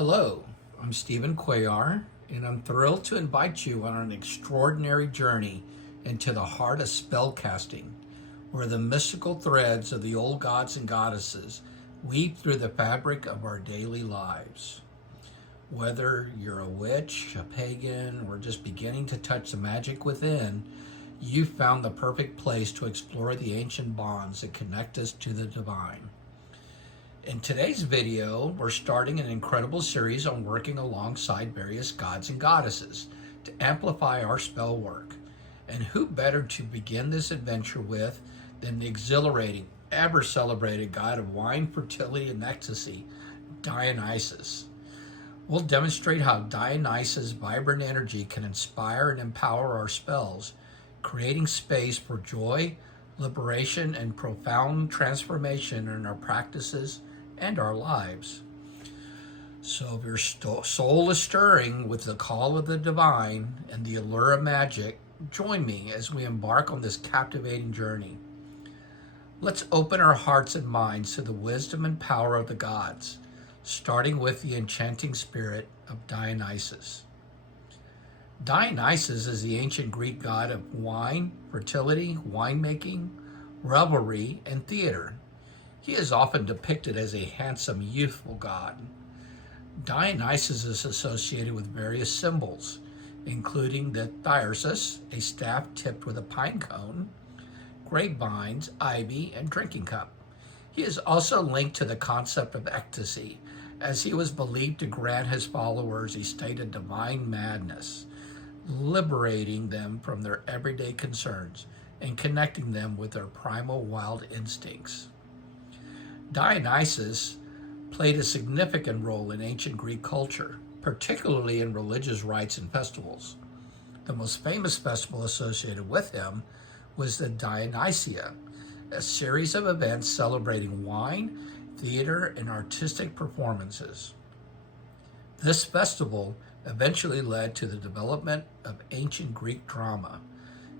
Hello, I'm Stephen Cuellar, and I'm thrilled to invite you on an extraordinary journey into the heart of spellcasting, where the mystical threads of the old gods and goddesses weave through the fabric of our daily lives. Whether you're a witch, a pagan, or just beginning to touch the magic within, you've found the perfect place to explore the ancient bonds that connect us to the divine. In today's video, we're starting an incredible series on working alongside various gods and goddesses to amplify our spell work. And who better to begin this adventure with than the exhilarating, ever celebrated god of wine, fertility, and ecstasy, Dionysus. We'll demonstrate how Dionysus' vibrant energy can inspire and empower our spells, creating space for joy, liberation, and profound transformation in our practices and our lives. So if your soul is stirring with the call of the divine and the allure of magic, join me as we embark on this captivating journey. Let's open our hearts and minds to the wisdom and power of the gods, starting with the enchanting spirit of Dionysus. Dionysus is the ancient Greek god of wine, fertility, winemaking, revelry, and theater. He is often depicted as a handsome, youthful god. Dionysus is associated with various symbols, including the thyrsus, a staff tipped with a pine cone, grapevines, ivy, and drinking cup. He is also linked to the concept of ecstasy, as he was believed to grant his followers a state of divine madness, liberating them from their everyday concerns and connecting them with their primal wild instincts. Dionysus played a significant role in ancient Greek culture, particularly in religious rites and festivals. The most famous festival associated with him was the Dionysian, a series of events celebrating wine, theater, and artistic performances. This festival eventually led to the development of ancient Greek drama,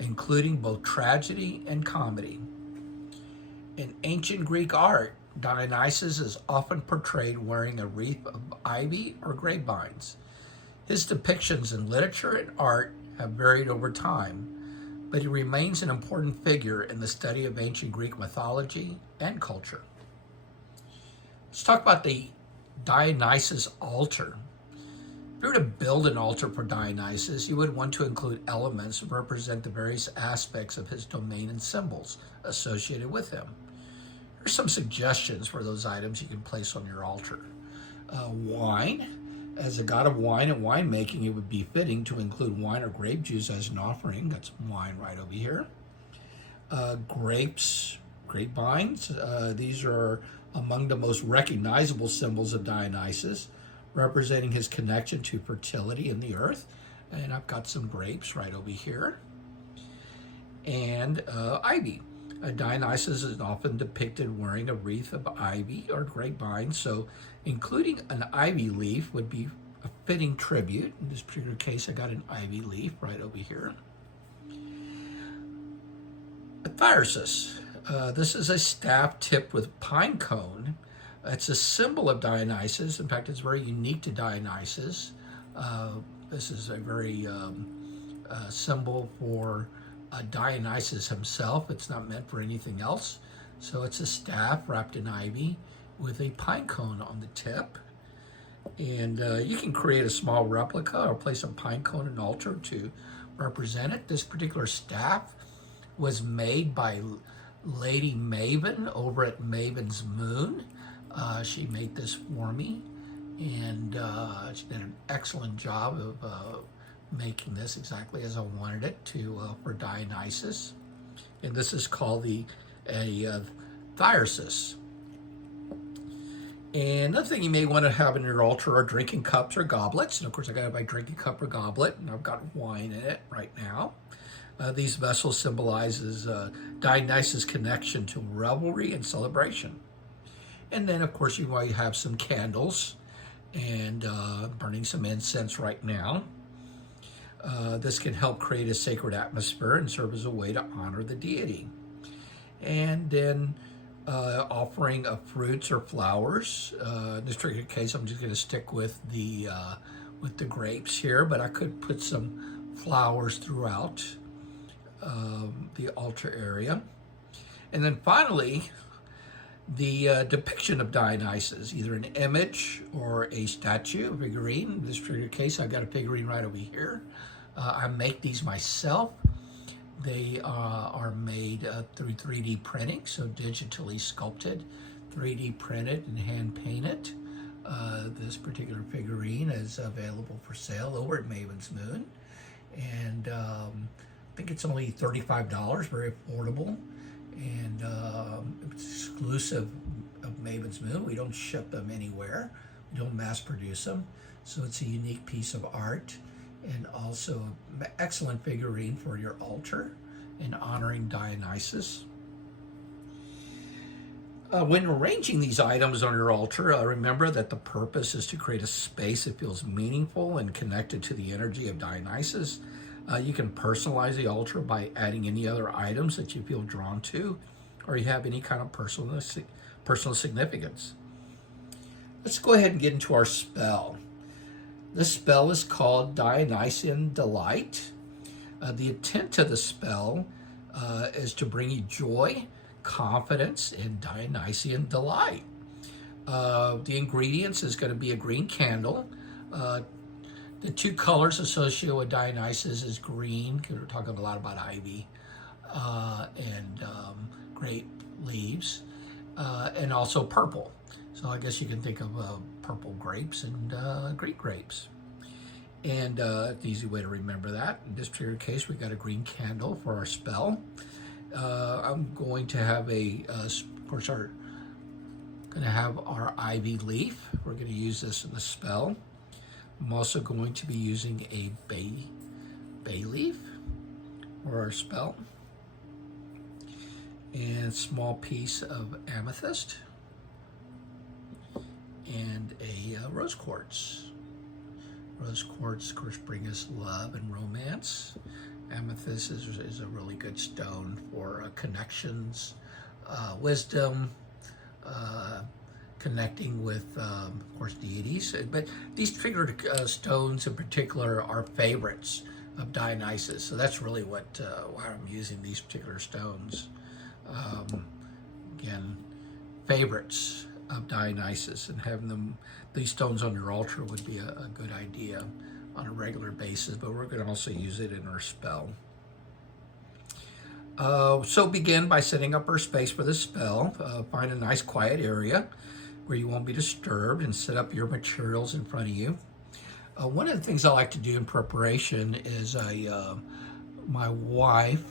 including both tragedy and comedy. In ancient Greek art, Dionysus is often portrayed wearing a wreath of ivy or grapevines. His depictions in literature and art have varied over time, but he remains an important figure in the study of ancient Greek mythology and culture. Let's talk about the Dionysus altar. If you were to build an altar for Dionysus, you would want to include elements that represent the various aspects of his domain and symbols associated with him. Here's some suggestions for those items you can place on your altar. Wine. As a god of wine and winemaking, it would be fitting to include wine or grape juice as an offering. Got some wine right over here. Grapes, grapevines. These are among the most recognizable symbols of Dionysus, representing his connection to fertility in the earth. And I've got some grapes right over here. And ivy. Dionysus is often depicted wearing a wreath of ivy or grapevine, so including an ivy leaf would be a fitting tribute. In this particular case, I got an ivy leaf right over here. A thyrsus. This is a staff tipped with pine cone. It's a symbol of Dionysus. In fact, it's very unique to Dionysus. This is a very symbol for Dionysus himself. It's not meant for anything else. So it's a staff wrapped in ivy with a pine cone on the tip. And you can create a small replica or place a pine cone on an altar to represent it. This particular staff was made by Lady Maven over at Maven's Moon. She made this for me, and she did an excellent job of making this exactly as I wanted it to for Dionysus. And this is called a thyrsus. And another thing you may want to have in your altar are drinking cups or goblets. And of course, I got my drinking cup or goblet, and I've got wine in it right now. These vessels symbolizes Dionysus' connection to revelry and celebration. And then, of course, you might have some candles and burning some incense right now. This can help create a sacred atmosphere and serve as a way to honor the deity. And then offering of fruits or flowers. In this particular case, I'm just going to stick with the grapes here, but I could put some flowers throughout the altar area. And then finally, the depiction of Dionysus, either an image or a statue, a figurine. In this particular case, I've got a figurine right over here. I make these myself. They are made through 3D printing, so digitally sculpted, 3D printed and hand painted. This particular figurine is available for sale over at Maven's Moon. And I think it's only $35, very affordable. And it's exclusive of Maven's Moon. We don't ship them anywhere. We don't mass produce them. So it's a unique piece of art and also an excellent figurine for your altar in honoring Dionysus. When arranging these items on your altar, remember that the purpose is to create a space that feels meaningful and connected to the energy of Dionysus. You can personalize the altar by adding any other items that you feel drawn to, or you have any kind of personal significance. Let's go ahead and get into our spell. This spell is called Dionysian Delight. The intent of the spell is to bring you joy, confidence, and Dionysian delight. The ingredients is going to be a green candle. The two colors associated with Dionysus is green, because we're talking a lot about ivy, and grape leaves, and also purple. So I guess you can think of purple grapes and green grapes. And an easy way to remember that. In this particular case, we've got a green candle for our spell. I'm going to have of course, going to have our ivy leaf. We're going to use this in the spell. I'm also going to be using a bay leaf for our spell. And a small piece of amethyst. And a rose quartz. Rose quartz, of course, bring us love and romance. Amethyst is a really good stone for connections, wisdom, connecting with, of course, deities. But these particular stones in particular are favorites of Dionysus. So that's really why I'm using these particular stones. Again, favorites of Dionysus, and having these stones on your altar would be a good idea on a regular basis, but we're going to also use it in our spell. So begin by setting up our space for the spell. Find a nice quiet area where you won't be disturbed, and set up your materials in front of you. One of the things I like to do in preparation is my wife,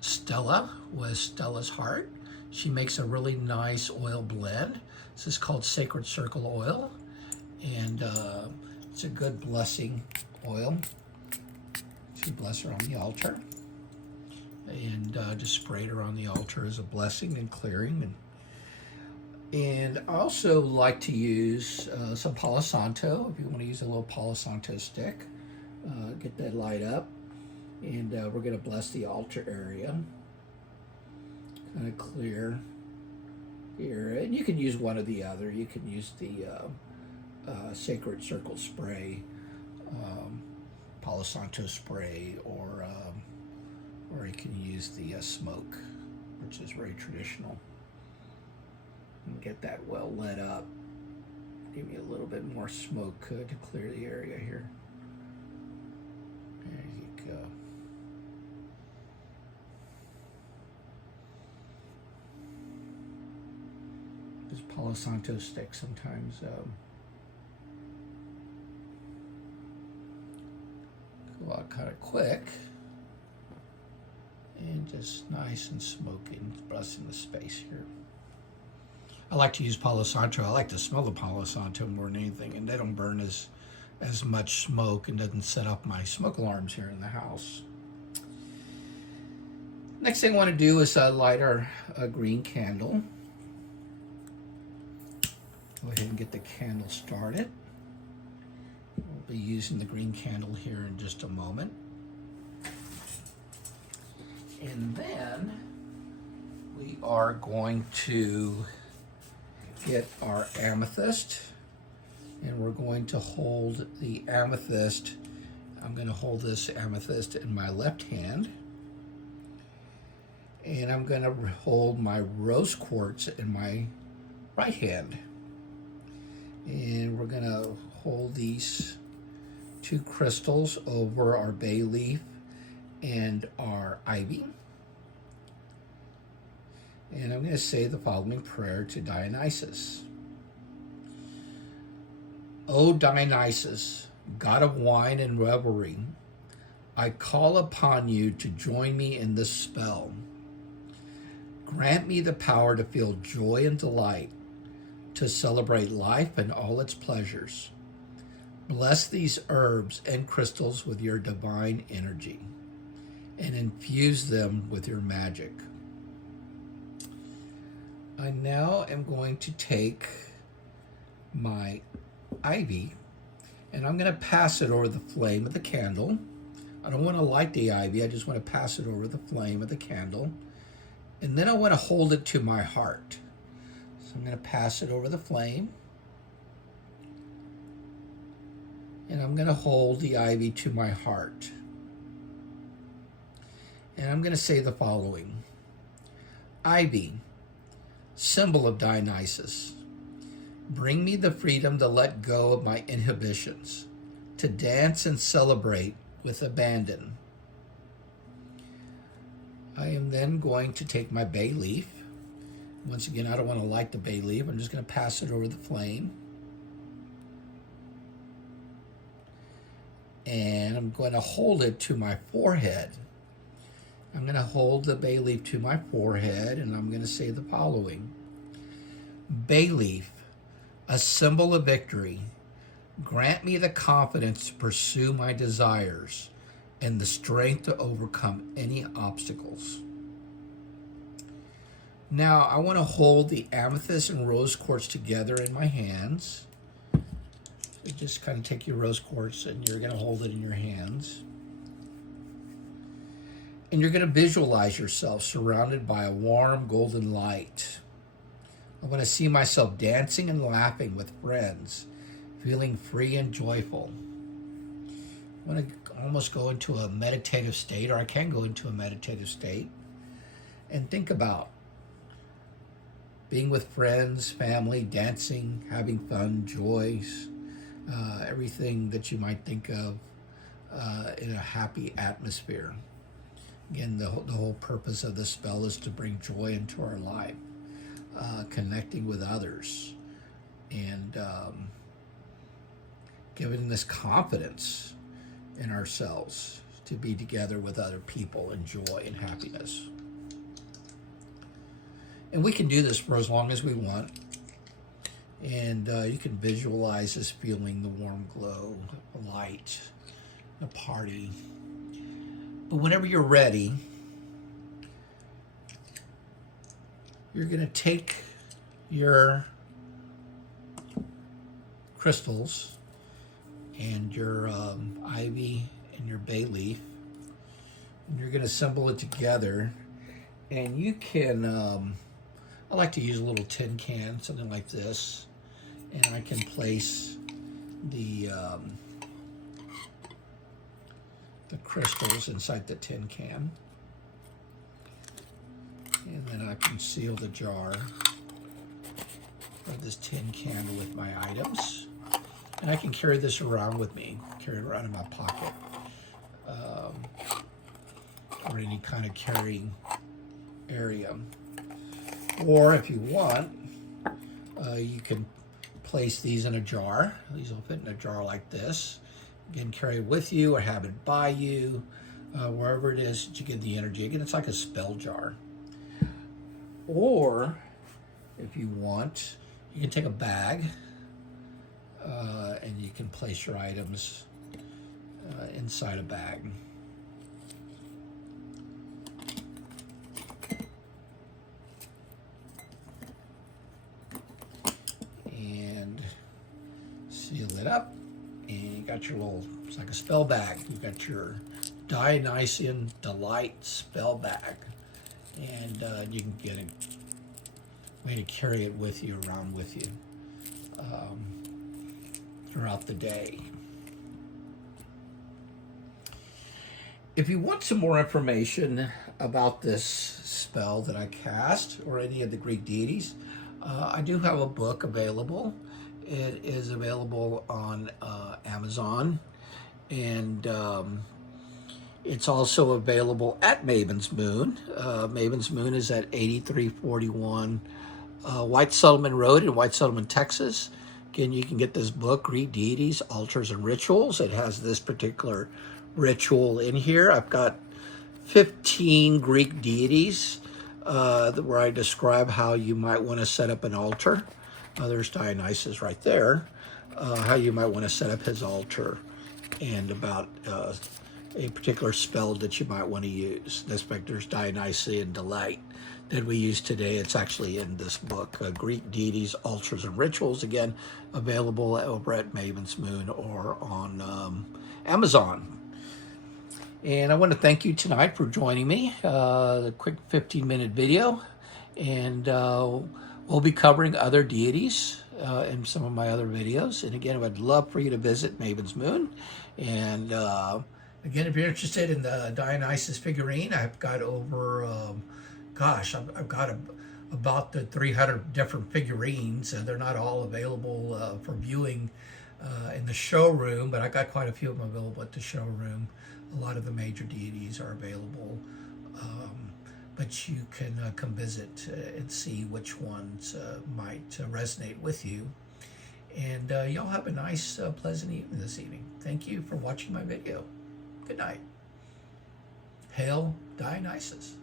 Stella, with Stella's Heart. She makes a really nice oil blend. This is called Sacred Circle Oil, and it's a good blessing oil to bless her on the altar. And just sprayed her on the altar as a blessing and clearing. And I also like to use some Palo Santo. If you want to use a little Palo Santo stick, get that light up. And we're going to bless the altar area. Kind of clear here. And you can use one or the other. You can use the Sacred Circle spray, Palo Santo spray, or you can use the smoke, which is very traditional. And get that well lit up. Give me a little bit more smoke to clear the area here. There you go. This Palo Santo stick sometimes go out kind of quick, and just nice and smoky and blessing the space here. I like to use Palo Santo. I like to smell the Palo Santo more than anything, and they don't burn as much smoke and doesn't set off my smoke alarms here in the house. Next thing I want to do is light our green candle. Go ahead and get the candle started. We'll be using the green candle here in just a moment. And then We are going to get our amethyst, and we're going to hold the amethyst. I'm going to hold this amethyst in my left hand, and I'm going to hold my rose quartz in my right hand. And we're going to hold these two crystals over our bay leaf and our ivy. And I'm going to say the following prayer to Dionysus. O Dionysus, god of wine and revelry, I call upon you to join me in this spell. Grant me the power to feel joy and delight, to celebrate life and all its pleasures. Bless these herbs and crystals with your divine energy, and infuse them with your magic. I now am going to take my ivy, and I'm going to pass it over the flame of the candle. I don't want to light the ivy, I just want to pass it over the flame of the candle. And then I want to hold it to my heart. So I'm going to pass it over the flame. And I'm going to hold the ivy to my heart. And I'm going to say the following. Ivy, symbol of Dionysus, bring me the freedom to let go of my inhibitions, to dance and celebrate with abandon. I am then going to take my bay leaf. Once again, I don't want to light the bay leaf. I'm just going to pass it over the flame. And I'm going to hold it to my forehead. I'm going to hold the bay leaf to my forehead, and I'm going to say the following. Bay leaf, a symbol of victory, grant me the confidence to pursue my desires and the strength to overcome any obstacles. Now, I want to hold the amethyst and rose quartz together in my hands. So just kind of take your rose quartz and you're going to hold it in your hands. And you're going to visualize yourself surrounded by a warm golden light. I want to see myself dancing and laughing with friends, feeling free and joyful. I want to almost go into a meditative state, or I can go into a meditative state, and think about being with friends, family, dancing, having fun, joys, everything that you might think of in a happy atmosphere. Again, the whole purpose of this spell is to bring joy into our life, connecting with others, and giving this confidence in ourselves to be together with other people in joy and happiness. And we can do this for as long as we want. And you can visualize this feeling, the warm glow, the light, the party. But whenever you're ready, you're going to take your crystals and your ivy and your bay leaf, and you're going to assemble it together. And you can, I like to use a little tin can, something like this, and I can place the crystals inside the tin can. And then I can seal the jar of this tin can with my items. And I can carry this around with me, carry it around in my pocket, or any kind of carrying area. Or if you want, you can place these in a jar. These will fit in a jar like this. Again, carry it with you or have it by you, wherever it is that you get the energy. Again, it's like a spell jar. Or, if you want, you can take a bag and you can place your items inside a bag. And seal it up. And you got your little, it's like a spell bag. You got your Dionysian Delight spell bag. and you can get a way to carry it with you, around with you throughout the day. If you want some more information about this spell that I cast, or any of the Greek deities, I do have a book available. It is available on Amazon, and it's also available at Maven's Moon. Maven's Moon is at 8341 White Settlement Road in White Settlement, Texas. Again, you can get this book, Greek Deities, Altars, and Rituals. It has this particular ritual in here. I've got 15 Greek deities where I describe how you might want to set up an altar. There's Dionysus right there. How you might want to set up his altar, and about a particular spell that you might want to use. There's Dionysian Delight that we use today. It's actually in this book, Greek Deities, Altars, and Rituals. Again, available over at Maven's Moon or on Amazon. And I want to thank you tonight for joining me. The quick 15-minute video. And we'll be covering other deities in some of my other videos. And again, I'd love for you to visit Maven's Moon. And again, if you're interested in the Dionysus figurine, I've got over, I've got about the 300 different figurines. And they're not all available for viewing in the showroom, but I got quite a few of them available at the showroom. A lot of the major deities are available, but you can come visit and see which ones might resonate with you. And y'all have a nice, pleasant evening this evening. Thank you for watching my video. Good night. Hail Dionysus.